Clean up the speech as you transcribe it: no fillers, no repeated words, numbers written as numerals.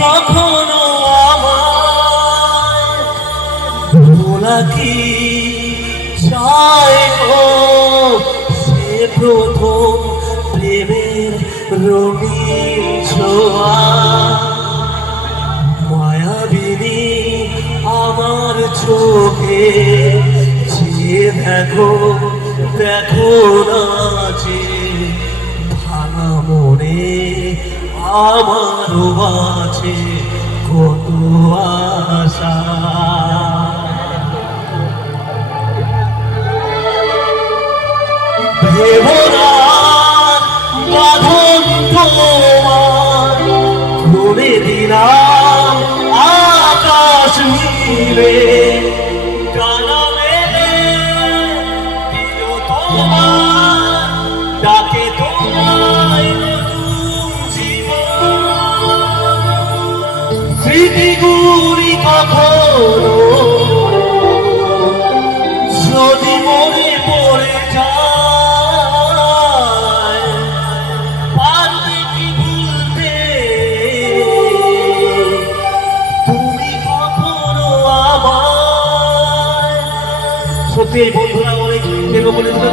কখনো আমায় ভোলা কি চায় গো? সে প্রথম প্রেমের রঙিন ছোঁয়া মায়াবিনী আমার চোখে যে দেখো দেখো না যে ভাঙা মনে আমারও আছে কত আশা। ভেবনার বাঁধন তোমার খুলে দিলাম আকাশ মিলে ডানা মেলে দিল তোমার ডাকে তোমায় নতুন জীবন। স্মৃতিগুলি কখনো যদি মনে পড়ে যায় পারবে কি ভুলতে তুমি কখনো আমায়? সত্যি এই বন্ধুরা অনেক বলেছিল।